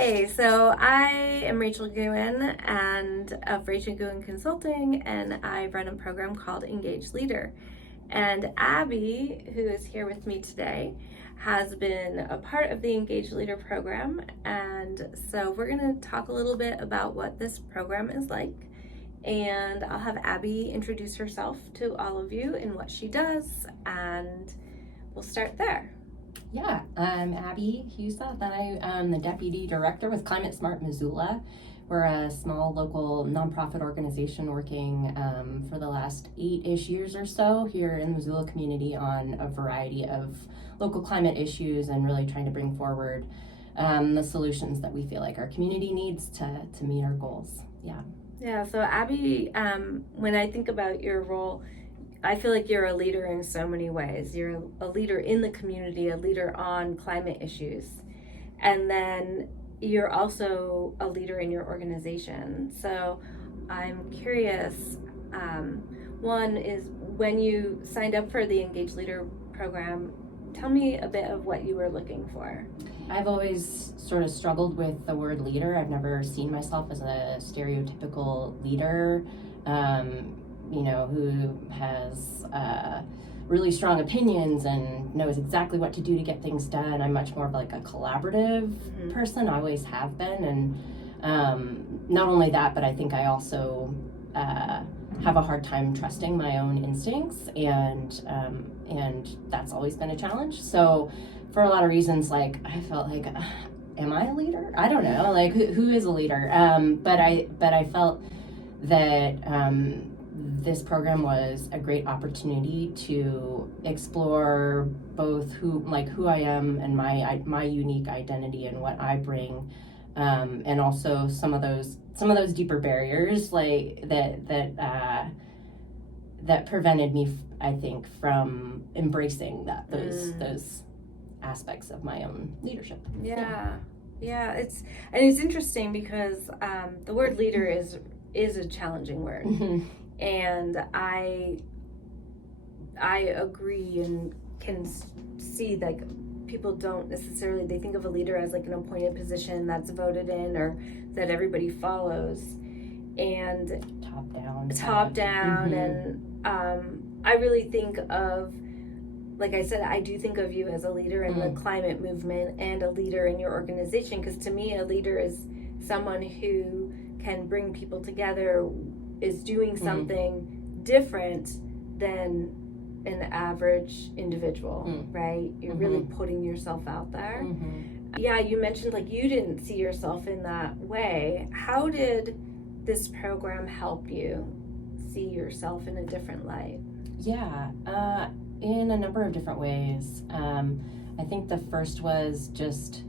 Hey, so I am Rachel Guin and of Rachel Guin Consulting, and I run a program called Engage Leader. And Abby, who is here with me today, has been a part of the Engage Leader program. And so we're going to talk a little bit about what this program is like. And I'll have Abby introduce herself to all of you and what she does, and we'll start there. Yeah, I'm Abby Huseth. I am the Deputy Director with Climate Smart Missoula. We're a small local nonprofit organization working for the last 8-ish years or so here in the Missoula community on a variety of local climate issues and really trying to bring forward the solutions that we feel like our community needs to meet our goals. Yeah, so Abby, when I think about your role, I feel like you're a leader in so many ways. You're a leader in the community, a leader on climate issues, and then you're also a leader in your organization. So I'm curious, one is when you signed up for the Engage Leader program, tell me a bit of what you were looking for. I've always sort of struggled with the word leader. I've never seen myself as a stereotypical leader. Who has really strong opinions and knows exactly what to do to get things done. I'm much more of like a collaborative person. I always have been. And not only that, but I think I also have a hard time trusting my own instincts, and that's always been a challenge. So for a lot of reasons, like I felt like, am I a leader? I don't know. Like who is a leader? But I felt that this program was a great opportunity to explore both who I am and my unique identity and what I bring, and also some of those deeper barriers like that prevented me, I think, from embracing those aspects of my own leadership. Yeah, it's interesting because the word leader is a challenging word. And I agree and can see like people don't necessarily, they think of a leader as like an appointed position that's voted in or that everybody follows, and top down. And I really think of, like I said, I do think of you as a leader in the climate movement and a leader in your organization, because to me a leader is someone who can bring people together, is doing something different than an average individual, right? You're really putting yourself out there. Yeah, you mentioned like you didn't see yourself in that way. How did this program help you see yourself in a different light? Yeah, in a number of different ways. I think the first was just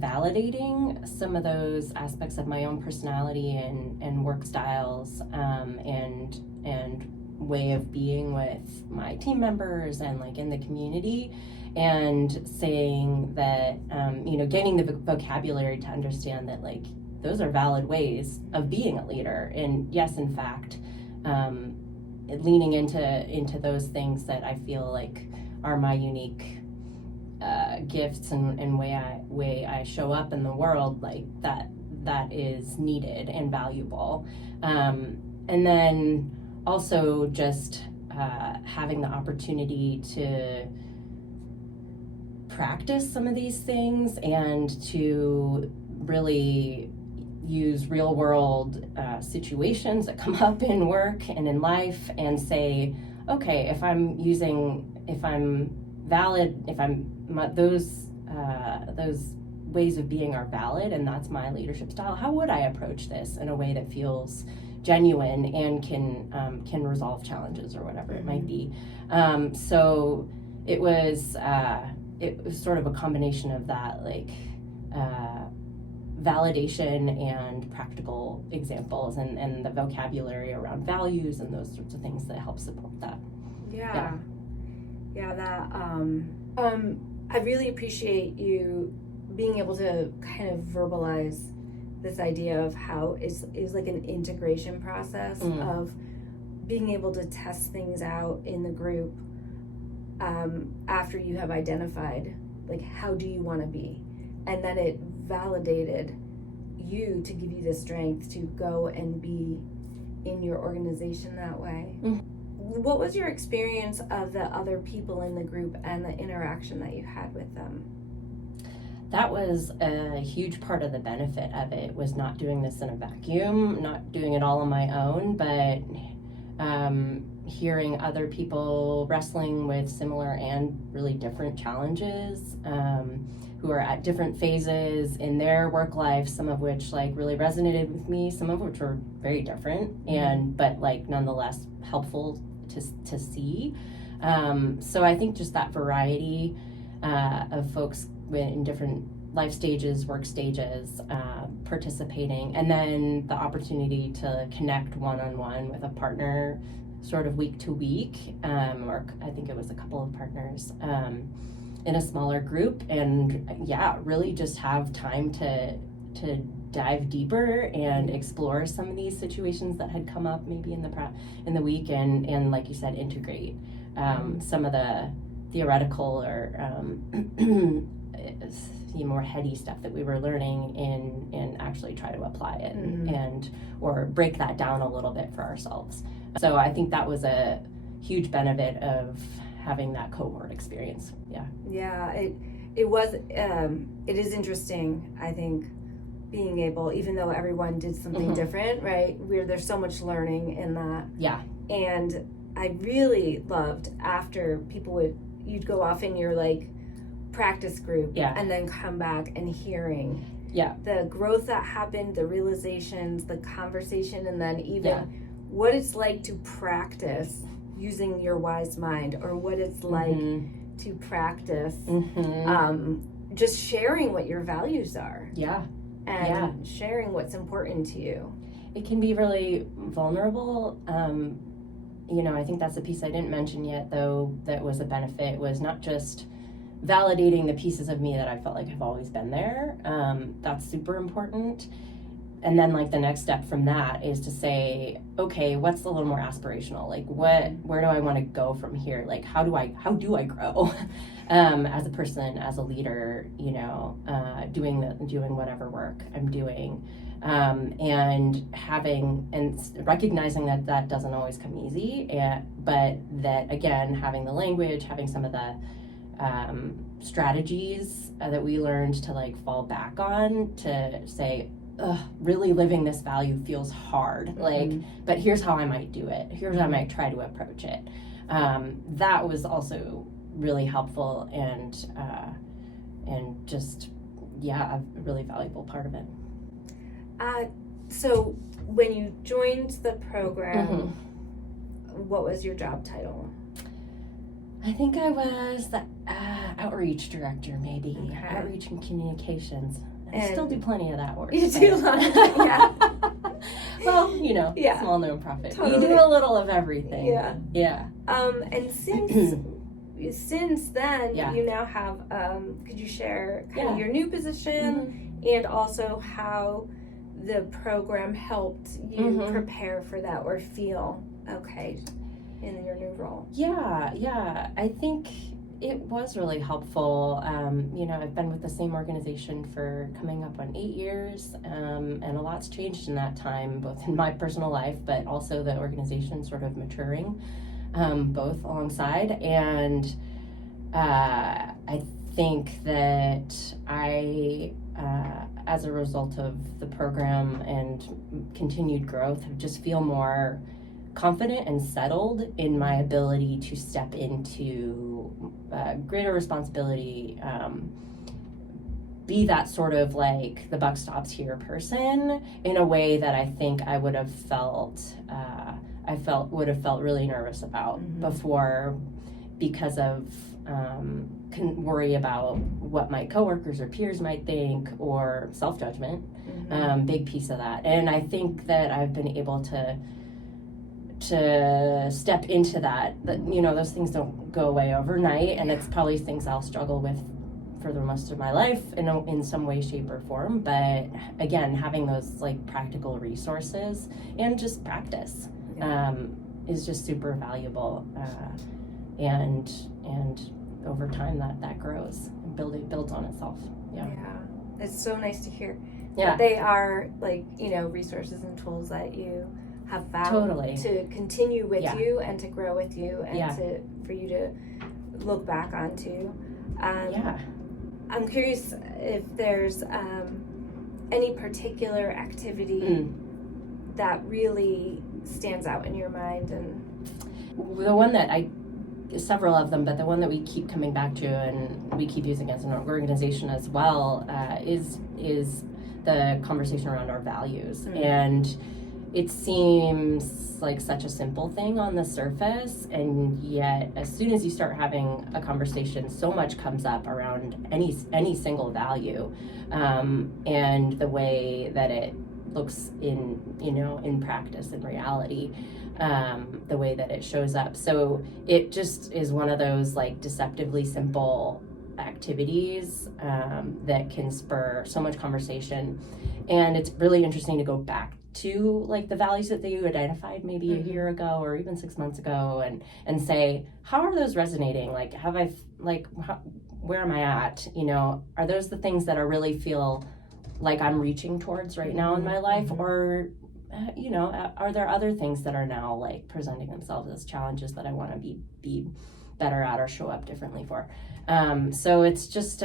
validating some of those aspects of my own personality and work styles, and way of being with my team members and like in the community, and saying that getting the vocabulary to understand that like those are valid ways of being a leader, and yes, in fact, leaning into those things that I feel like are my unique gifts and way I show up in the world, like that is needed and valuable. And then also just having the opportunity to practice some of these things and to really use real world situations that come up in work and in life, and say, okay, if those ways of being are valid and that's my leadership style, how would I approach this in a way that feels genuine and can resolve challenges or whatever it might be. So it was sort of a combination of that, like validation and practical examples, and the vocabulary around values and those sorts of things that help support that. I really appreciate you being able to kind of verbalize this idea of how it was like an integration process of being able to test things out in the group after you have identified like how do you want to be, and then it validated you to give you the strength to go and be in your organization that way. Mm-hmm. What was your experience of the other people in the group and the interaction that you had with them? That was a huge part of the benefit of it, was not doing this in a vacuum, not doing it all on my own, but hearing other people wrestling with similar and really different challenges, who are at different phases in their work life, some of which like really resonated with me, some of which were very different, and but like nonetheless helpful to see. So I think just that variety of folks in different life stages, work stages, participating, and then the opportunity to connect one-on-one with a partner sort of week to week, or I think it was a couple of partners in a smaller group, and really just have time to dive deeper and explore some of these situations that had come up maybe in the week, and like you said, integrate some of the theoretical or more heady stuff that we were learning and actually try to apply it and or break that down a little bit for ourselves. So I think that was a huge benefit of having that cohort experience. It was it is interesting, I think, being able, even though everyone did something different, right, there's so much learning in that. And I really loved after you'd go off in your like practice group and then come back and hearing the growth that happened, the realizations, the conversation, and then even what it's like to practice using your wise mind, or what it's like to practice just sharing what your values are and sharing what's important to you. It can be really vulnerable. I think that's a piece I didn't mention yet, though, that was a benefit, was not just validating the pieces of me that I felt like have always been there. That's super important. And then like the next step from that is to say, okay, what's a little more aspirational? Like where do I want to go from here? Like how do I grow as a person, as a leader, doing whatever work I'm doing. And recognizing that doesn't always come easy, but that again, having the language, having some of the strategies that we learned to like fall back on to say, really living this value feels hard, but here's how I might do it. Here's how I might try to approach it. That was also really helpful and just a really valuable part of it. So when you joined the program, what was your job title? I think I was the outreach director, maybe. Okay. Outreach and communications. I still do plenty of that work. You do a lot of that, Well, small nonprofit. Totally. You do a little of everything. Yeah. And since then, you now have, could you share kind of your new position and also how the program helped you prepare for that or feel okay in your new role? Yeah. I think it was really helpful. I've been with the same organization for coming up on 8 years, and a lot's changed in that time, both in my personal life, but also the organization sort of maturing, both alongside. And I think that I, as a result of the program and continued growth, just feel more confident and settled in my ability to step into greater responsibility, be that sort of like the buck stops here person in a way that I think I would have felt really nervous about before, because of worry about what my coworkers or peers might think, or self-judgment, big piece of that. And I think that I've been able to step into that, those things don't go away overnight, and it's probably things I'll struggle with for the rest of my life in some way, shape, or form. But again, having those like practical resources and just practice is just super valuable, and over time that grows and builds on itself. it's so nice to hear. Yeah. That they are like, resources and tools that you have found Totally. to continue with Yeah. you and to grow with you and Yeah. for you to look back onto. Yeah. I'm curious if there's any particular activity that really stands out in your mind. And the one that several of them, but the one that we keep coming back to and we keep using as an organization as well is the conversation around our values. And it seems like such a simple thing on the surface, and yet as soon as you start having a conversation, so much comes up around any single value, and the way that it looks in practice, in reality, the way that it shows up. So it just is one of those like deceptively simple activities that can spur so much conversation. And it's really interesting to go back to like the values that you identified maybe a year ago or even 6 months ago and say, how are those resonating? Like, where am I at? Are those the things that I really feel like I'm reaching towards right now in my life? Or are there other things that are now like presenting themselves as challenges that I want to be better at or show up differently for? So it's just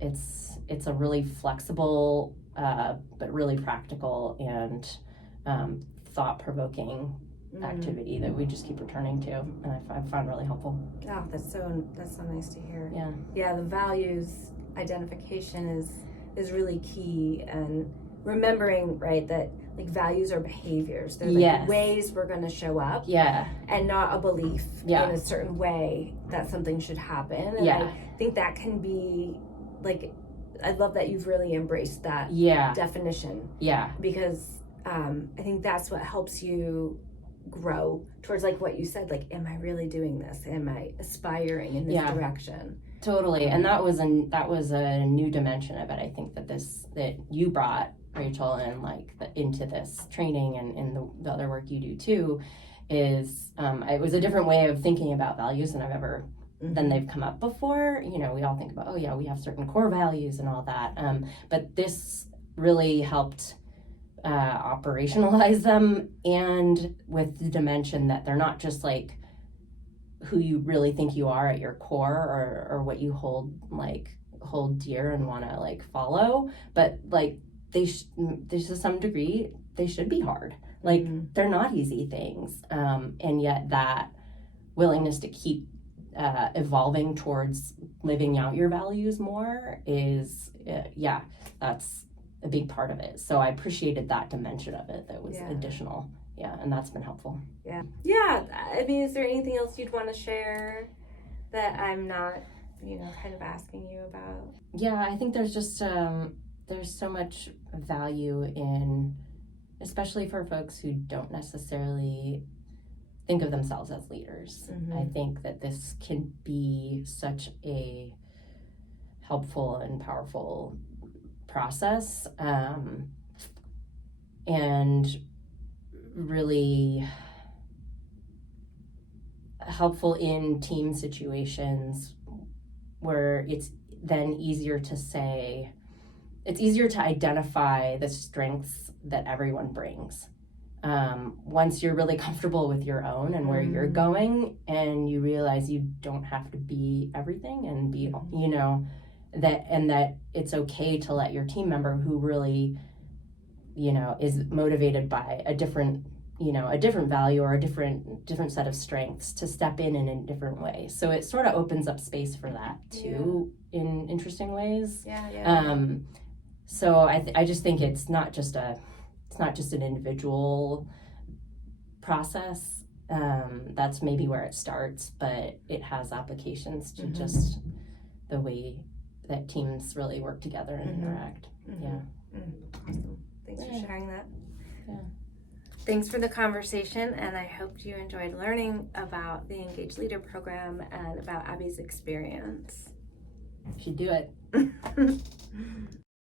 it's a really flexible but really practical and thought-provoking activity that we just keep returning to, and I found really helpful. Oh, that's so nice to hear. Yeah, the values identification is really key, and remembering, right, that like values are behaviors. They're like ways we're going to show up. Yeah. And not a belief in a certain way that something should happen. And I think that can be like, I love that you've really embraced that definition. Yeah. Because I think that's what helps you grow towards like what you said, like, am I really doing this? Am I aspiring in this direction? Totally. And that was a new dimension of it. I think that you brought, Rachel, and like into this training and in the other work you do too, is it was a different way of thinking about values than they've come up before. We all think about, we have certain core values and all that. But this really helped operationalize them, and with the dimension that they're not just like who you really think you are at your core or what you hold dear and want to like follow, but like there's to some degree they should be hard. Like they're not easy things, and yet that willingness to keep evolving towards living out your values more is that's a big part of it. So I appreciated that dimension of it that was additional. And that's been helpful. I mean, is there anything else you'd want to share that I'm not kind of asking you about? I think there's just there's so much value in, especially for folks who don't necessarily think of themselves as leaders. I think that this can be such a helpful and powerful process, and really helpful in team situations where it's then easier to identify the strengths that everyone brings. Once you're really comfortable with your own and where you're going, and you realize you don't have to be everything and be, that it's okay to let your team member who really, is motivated by a different value or a different set of strengths to step in a different way. So it sort of opens up space for that too, in interesting ways. So I just think it's not just an individual process. That's maybe where it starts, but it has applications to just the way that teams really work together and interact. Awesome. Thanks for sharing that. Thanks for the conversation, and I hope you enjoyed learning about the Engaged Leader program and about Abby's experience. You should do it.